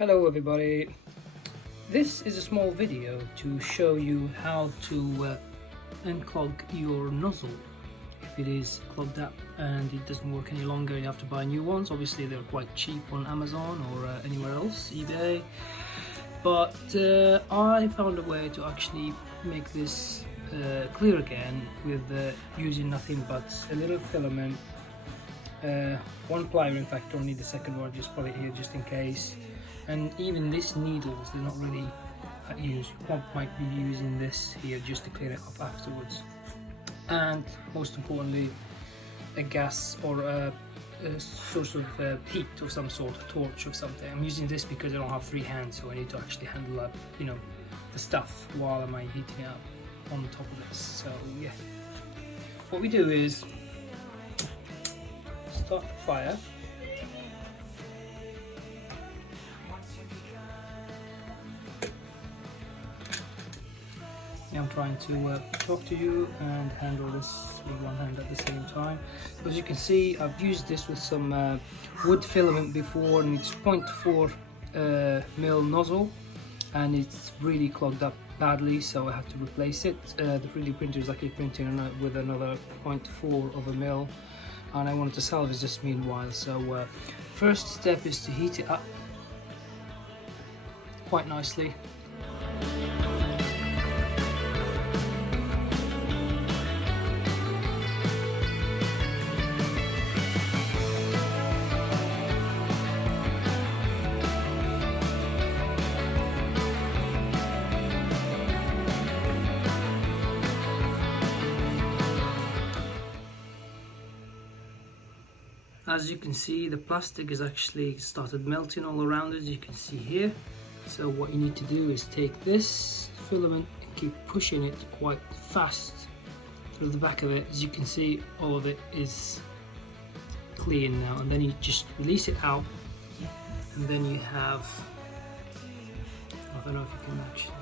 Hello everybody, this is a small video to show you how to unclog your nozzle if it is clogged up and it doesn't work any longer. You have to buy new ones. Obviously they're quite cheap on Amazon or anywhere else, eBay, but I found a way to actually make this clear again with using nothing but a little filament, one plier. In fact, don't need the second one, just put it here just in case. And even these needles, they're not really used. You might be using this here just to clean it up afterwards. And most importantly, a gas or a source of heat of some sort, a torch or something. I'm using this because I don't have free hands, so I need to actually handle up, the stuff while I'm heating it up on top of this. So yeah, what we do is start the fire. I'm trying to talk to you and handle this with one hand at the same time. As you can see, I've used this with some wood filament before, and it's 0.4 mil nozzle, and it's really clogged up badly, so I had to replace it. The 3D printer is actually printing with another 0.4 of a mil, and I wanted to salvage this meanwhile. So first step is to heat it up quite nicely. As you can see, the plastic has actually started melting all around, as you can see here. So what you need to do is take this filament and keep pushing it quite fast through the back of it. As you can see, all of it is clean now, and then you just release it out, and then you have, I don't know if you can actually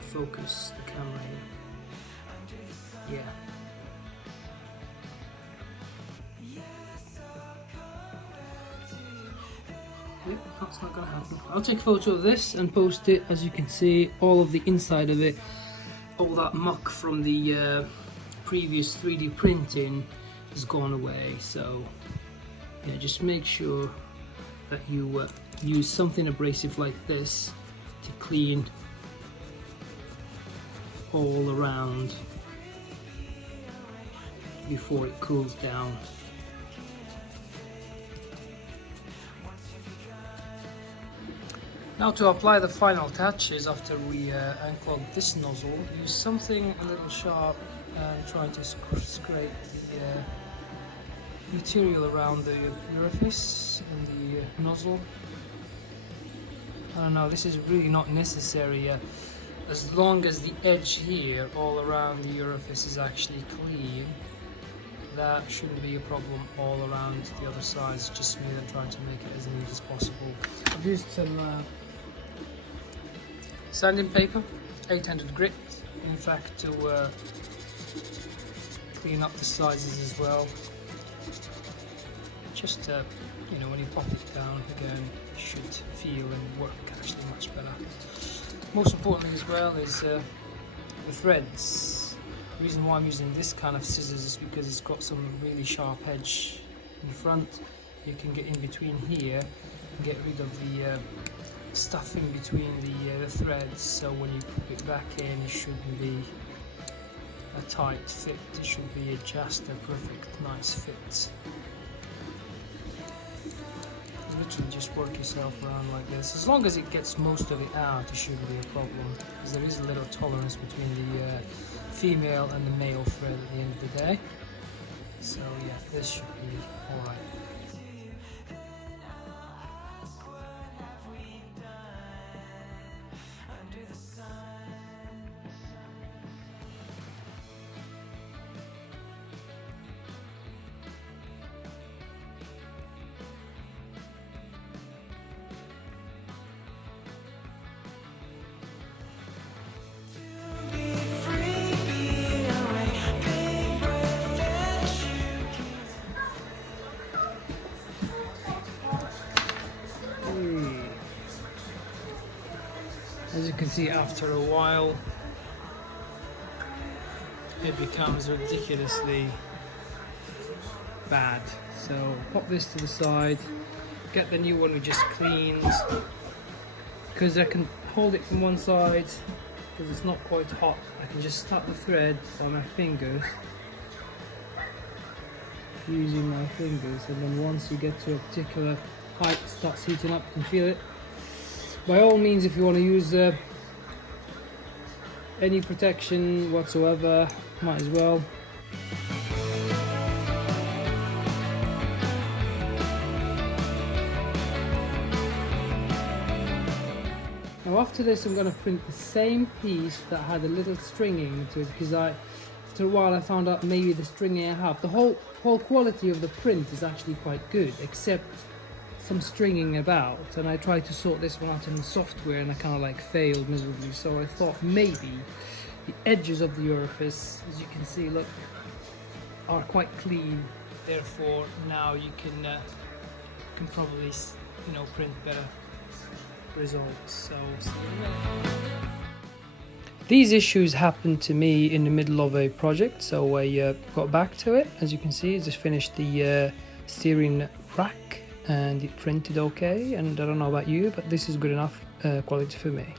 focus the camera here. Yeah. That's not gonna happen. I'll take a photo of this and post it. As you can see, all of the inside of it, all that muck from the previous 3D printing has gone away. So yeah, just make sure that you use something abrasive like this to clean all around before it cools down. Now to apply the final touches after we unclog this nozzle, use something a little sharp and try to scrape the material around the orifice and the nozzle. I don't know, this is really not necessary as long as the edge here all around the orifice is actually clean. That shouldn't be a problem all around the other sides. Just me then trying to make it as neat as possible. I've used some sanding paper, 800 grit, in fact, to clean up the sizes as well. Just when you pop it down again, it should feel and work actually much better. Most importantly as well is the threads. The reason why I'm using this kind of scissors is because it's got some really sharp edge in front. You can get in between here and get rid of the stuffing between the threads, so when you put it back in, it shouldn't be a tight fit, it should be just a perfect nice fit. You literally just work yourself around like this. As long as it gets most of it out, it shouldn't be a problem, because there is a little tolerance between the female and the male thread at the end of the day. So yeah, this should be alright. As you can see, after a while it becomes ridiculously bad. So pop this to the side, get the new one we just cleaned, because I can hold it from one side because it's not quite hot. I can just start the thread on my fingers, using my fingers, and then once you get to a particular height it starts heating up, you can feel it. By all means, if you want to use any protection whatsoever, might as well. Now after this I'm going to print the same piece that had a little stringing to it, because after a while I found out maybe the stringing I have, the whole quality of the print is actually quite good, except some stringing about, and I tried to sort this one out in the software and I kind of like failed miserably. So I thought maybe the edges of the orifice, as you can see, look, are quite clean, therefore now you can probably, you know, print better results. So these issues happened to me in the middle of a project, so I got back to it. As you can see, I just finished the steering rack and it printed okay, and I don't know about you, but this is good enough quality for me.